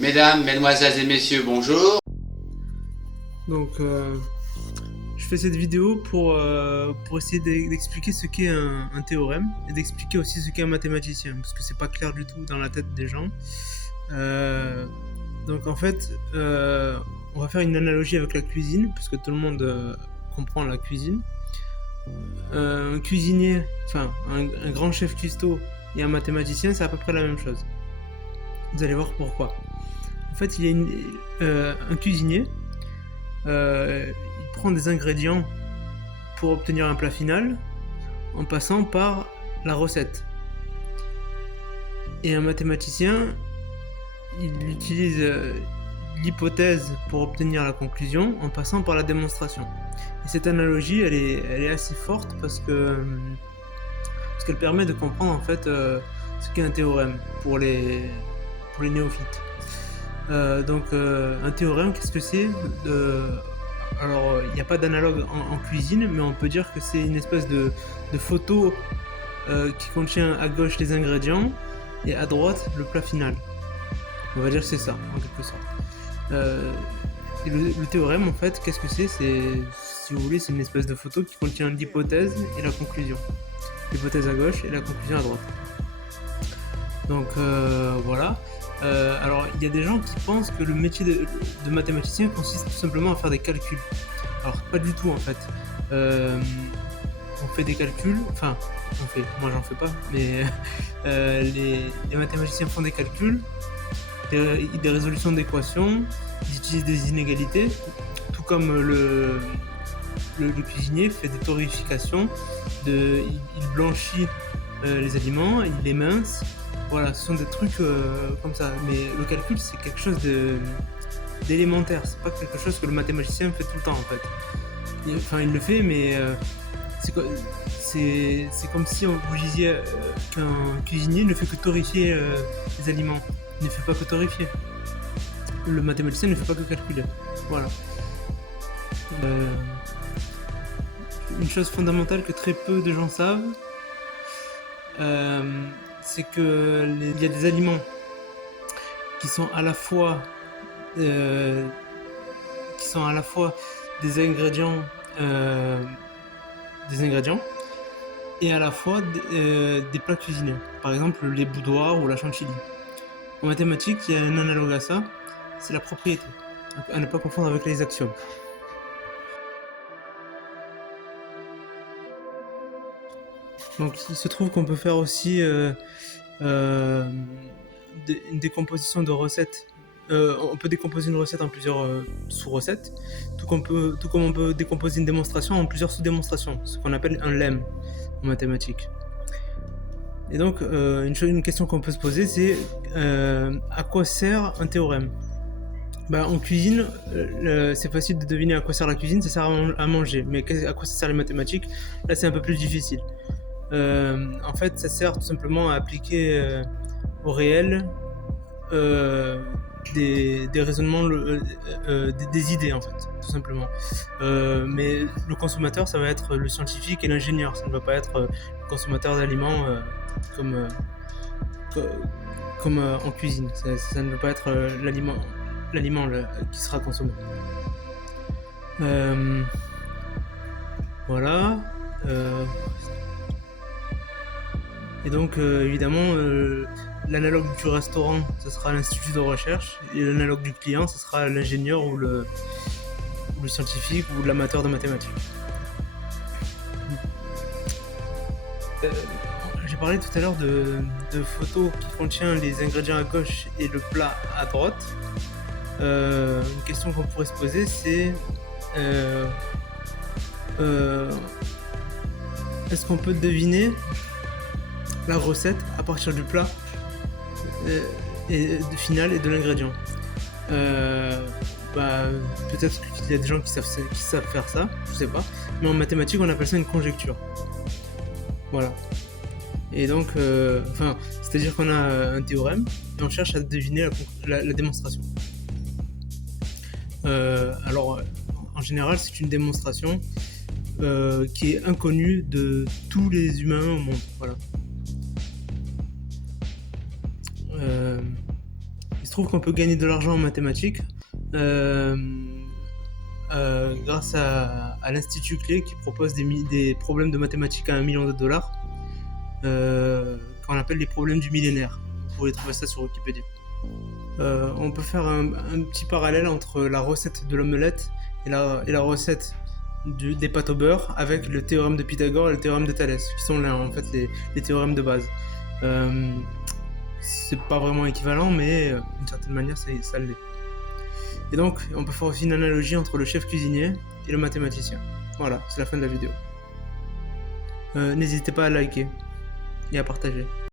Mesdames, mesdemoiselles et messieurs, bonjour. Donc, je fais cette vidéo pour essayer d'expliquer ce qu'est un théorème et d'expliquer aussi ce qu'est un mathématicien, parce que c'est pas clair du tout dans la tête des gens. Donc en fait, on va faire une analogie avec la cuisine, parce que tout le monde comprend la cuisine. Un cuisinier, enfin un grand chef cuistot et un mathématicien, c'est à peu près la même chose. Vous allez voir pourquoi. En fait, il y a un cuisinier. Il prend des ingrédients pour obtenir un plat final en passant par la recette. Et un mathématicien, il utilise l'hypothèse pour obtenir la conclusion en passant par la démonstration. Et cette analogie, elle est assez forte parce qu'elle permet de comprendre en fait ce qu'est un théorème pour les néophytes. Donc un théorème, qu'est-ce que c'est? Alors il n'y a pas d'analogue en cuisine, mais on peut dire que c'est une espèce de photo qui contient à gauche les ingrédients et à droite le plat final. On va dire que c'est ça, en quelque sorte. Et le théorème, en fait, qu'est-ce que c'est? Si vous voulez, c'est une espèce de photo qui contient l'hypothèse et la conclusion. L'hypothèse à gauche et la conclusion à droite. Donc voilà. Alors il y a des gens qui pensent que le métier de mathématicien consiste tout simplement à faire des calculs. Alors pas du tout en fait. On fait des calculs, enfin moi j'en fais pas, mais les mathématiciens font des calculs, des résolutions d'équations, ils utilisent des inégalités, tout comme le cuisinier fait des torréfications, il blanchit les aliments, il les mince. Voilà, ce sont des trucs comme ça. Mais le calcul, c'est quelque chose d'élémentaire. C'est pas quelque chose que le mathématicien fait tout le temps, en fait. Il le fait, mais c'est comme si vous disiez qu'un cuisinier ne fait que torréfier les aliments. Il ne fait pas que torréfier. Le mathématicien ne fait pas que calculer. Voilà. Une chose fondamentale que très peu de gens savent, c'est qu'il y a des aliments qui sont à la fois des ingrédients et à la fois des plats cuisinés. Par exemple, les boudoirs ou la chantilly. En mathématiques, il y a un analogue à ça, c'est la propriété, à ne pas confondre avec les axiomes. Donc il se trouve qu'on peut faire aussi une décomposition de recettes. On peut décomposer une recette en plusieurs sous-recettes, tout comme on peut décomposer une démonstration en plusieurs sous-démonstrations, ce qu'on appelle un lemme en mathématiques. Et donc une question qu'on peut se poser, c'est à quoi sert un théorème? En cuisine, c'est facile de deviner à quoi sert la cuisine, ça sert à manger, mais à quoi ça sert les mathématiques? Là c'est un peu plus difficile. En fait, ça sert tout simplement à appliquer au réel des raisonnements, des idées en fait, tout simplement. Mais le consommateur, ça va être le scientifique et l'ingénieur, ça ne va pas être le consommateur d'aliments comme en cuisine. Ça ne va pas être l'aliment qui sera consommé. Voilà. Et donc évidemment l'analogue du restaurant, ce sera l'institut de recherche, et l'analogue du client, ce sera l'ingénieur ou le scientifique ou l'amateur de mathématiques. J'ai parlé tout à l'heure de photos qui contient les ingrédients à gauche et le plat à droite. Une question qu'on pourrait se poser, c'est est-ce qu'on peut deviner la recette à partir du plat final et de l'ingrédient? Peut-être qu'il y a des gens qui savent faire ça, je sais pas, mais en mathématiques on appelle ça une conjecture. Voilà. Et donc c'est-à-dire qu'on a un théorème et on cherche à deviner la démonstration. Alors en général c'est une démonstration qui est inconnue de tous les humains au monde. Voilà. se trouve qu'on peut gagner de l'argent en mathématiques grâce à l'Institut Clé qui propose des problèmes de mathématiques à $1 million, qu'on appelle les problèmes du millénaire. Vous pouvez trouver ça sur Wikipédia. On peut faire un petit parallèle entre la recette de l'omelette et la recette des pâtes au beurre avec le théorème de Pythagore et le théorème de Thalès, qui sont là en fait les théorèmes de base. C'est pas vraiment équivalent, mais d'une certaine manière ça l'est. Et donc on peut faire aussi une analogie entre le chef cuisinier et le mathématicien. Voilà, c'est la fin de la vidéo. N'hésitez pas à liker et à partager.